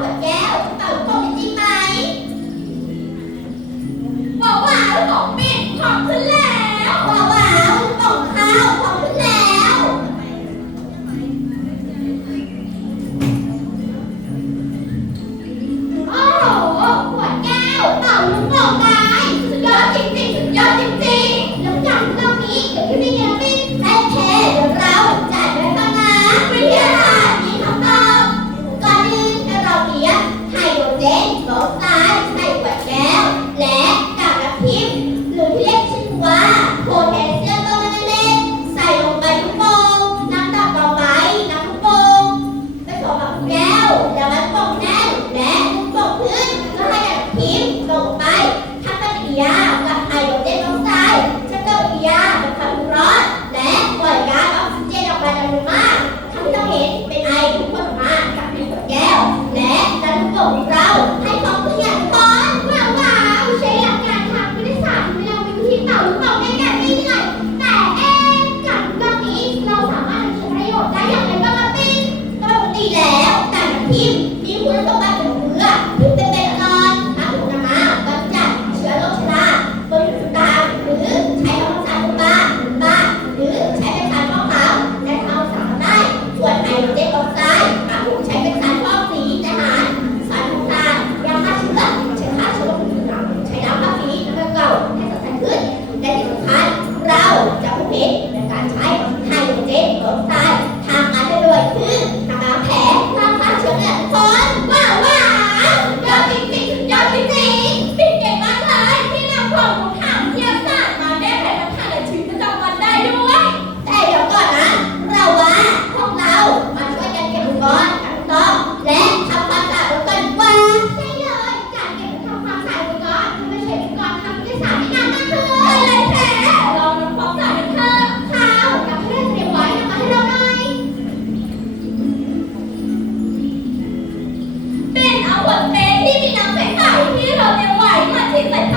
But It's like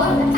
어.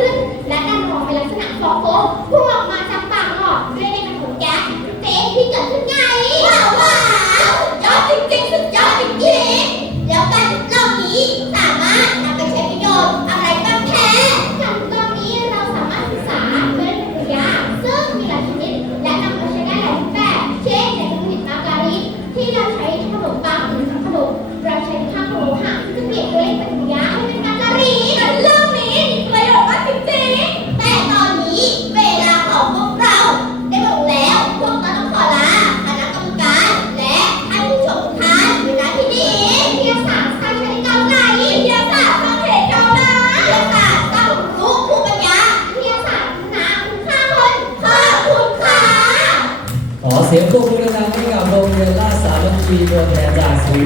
ขึ้น และด้านนองเป็นลักษณะฟองโฟพุ่งออกมาจากปากหลอดด้วยใน